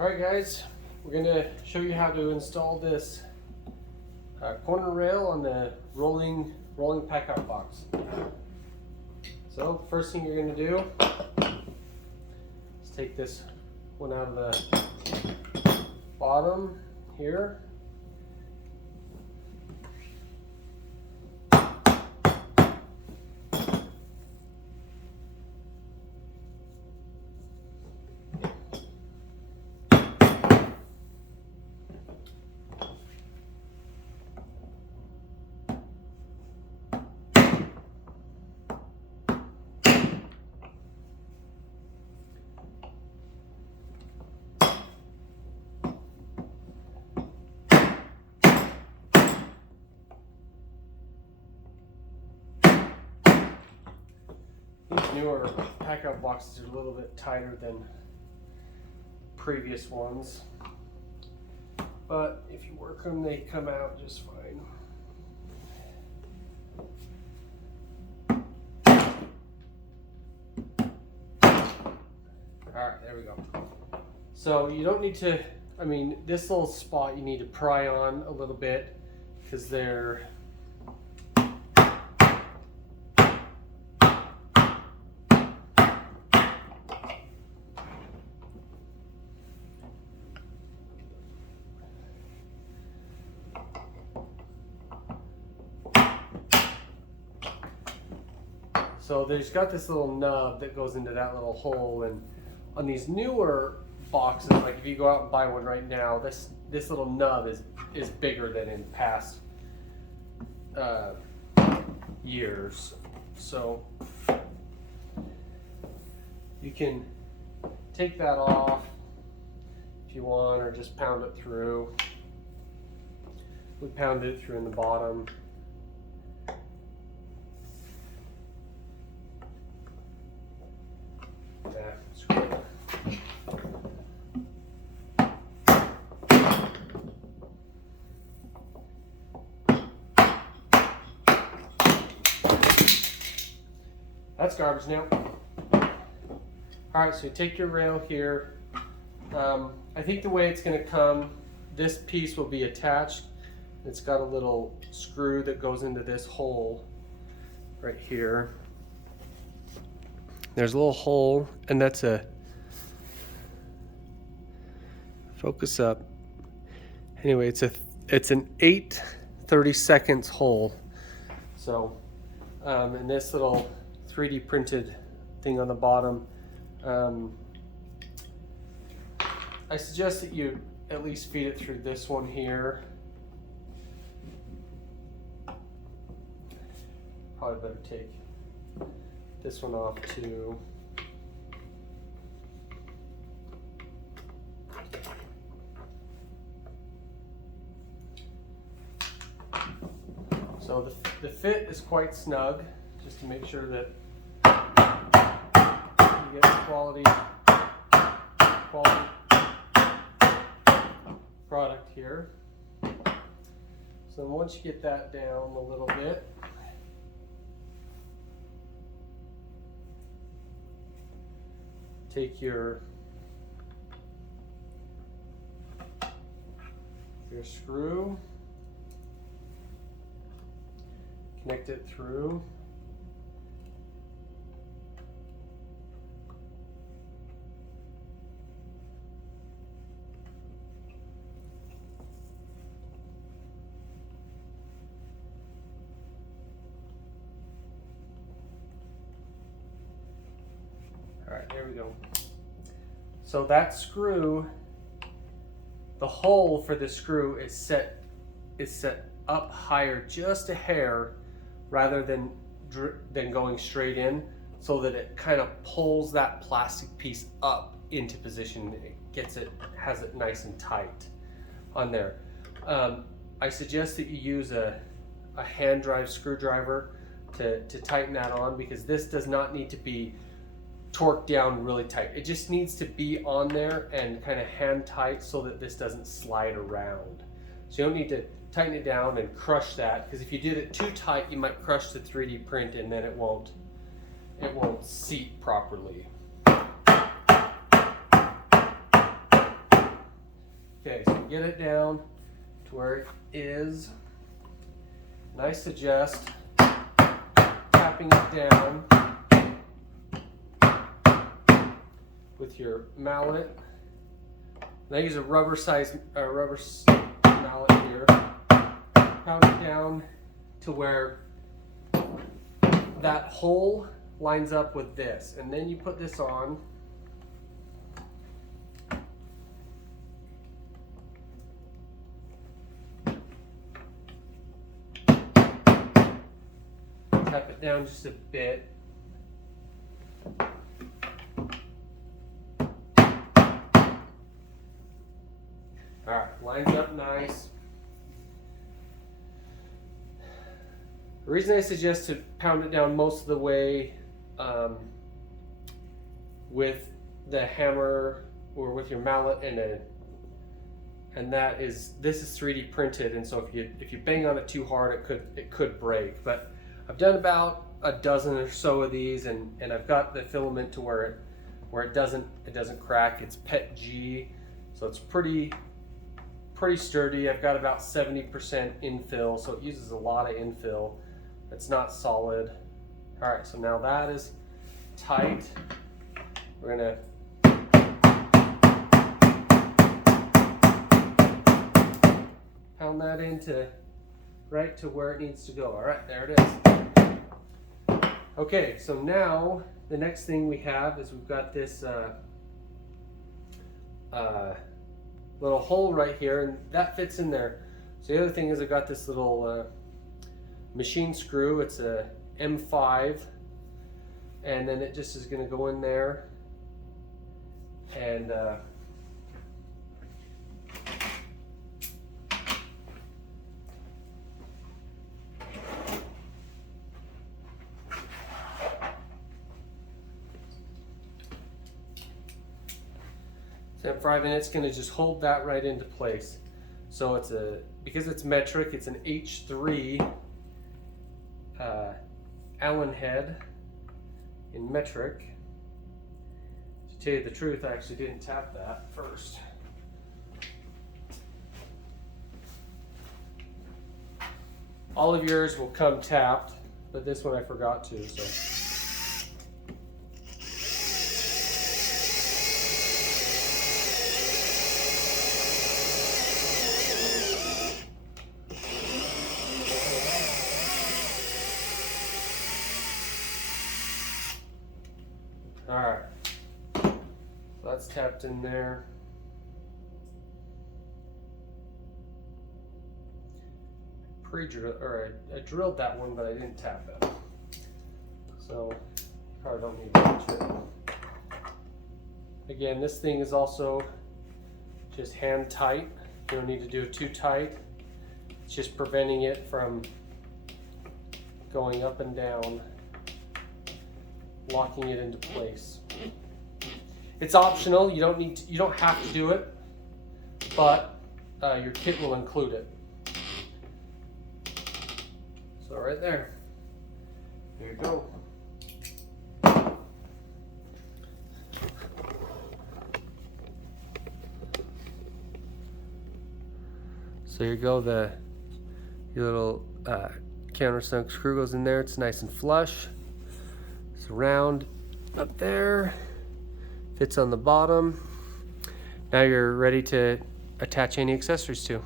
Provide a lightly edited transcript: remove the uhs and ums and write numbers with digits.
Alright guys, we're going to show you how to install this corner rail on the rolling packout box. So first thing you're going to do is take this one out of the bottom here. These newer packout boxes are a little bit tighter than previous ones, but if you work them, they come out just fine. Alright, there we go. So you don't need to, this little spot you need to pry on a little bit because they're so there's got this little nub that goes into that little hole, and on these newer boxes, like if you go out and buy one right now, this little nub is bigger than in past years. So you can take that off if you want, or just pound it through. We pounded it through in the bottom. That's garbage now. Alright, so you take your rail here. I think the way it's going to come, this piece will be attached. It's got a little screw that goes into this hole right here. There's a little hole, and that's a focus up. Anyway, it's an 8/32 hole. So, and this little 3D printed thing on the bottom. I suggest that you at least feed it through this one here. Probably better take this one off too. So the fit is quite snug, just to make sure that you get quality product here. So once you get that down a little bit, take your screw, connect it through. All right, there we go. So that screw, the hole for the screw is set up higher just a hair rather than going straight in, so that it kind of pulls that plastic piece up into position. It has it nice and tight on there. I suggest that you use a hand drive screwdriver to tighten that on, because this does not need to be torqued down really tight. It just needs to be on there and kind of hand tight so that this doesn't slide around. So you don't need to tighten it down and crush that, because if you did it too tight, you might crush the 3D print and then it won't seat properly. get it down to where it is. Nice adjust, tapping it down with your mallet. And I use a rubber mallet here. Pound it down to where that hole lines up with this, and then you put this on. Tap it down just a bit. Alright, lines up nice. The reason I suggest to pound it down most of the way with the hammer or with your mallet and that is, this is 3D printed, and so if you bang on it too hard, it could break. But I've done about a dozen or so of these, and I've got the filament to where it doesn't crack. It's PET G, so it's pretty sturdy. I've got about 70% infill, so it uses a lot of infill. It's not solid. All right, so now that is tight. We're gonna pound that into right to where it needs to go. All right, there it is. Okay, so now the next thing we have is we've got this little hole right here, and that fits in there. So the other thing is I got this little machine screw. It's a M5, and then it just is going to go in there and M5, and it's going to just hold that right into place. So it's because it's metric, it's an H3 Allen head in metric. To tell you the truth, I actually didn't tap that first. All of yours will come tapped, but this one I forgot to, so. All right, so that's tapped in there. I drilled that one, but I didn't tap it. So probably don't need much of it. Again, this thing is also just hand tight. You don't need to do it too tight. It's just preventing it from going up and down, locking it into place. It's optional. You don't have to do it, but your kit will include it. So right there. There you go. So here you go. Your little countersunk screw goes in there. It's nice and flush. It's round up there, fits on the bottom. Now you're ready to attach any accessories to.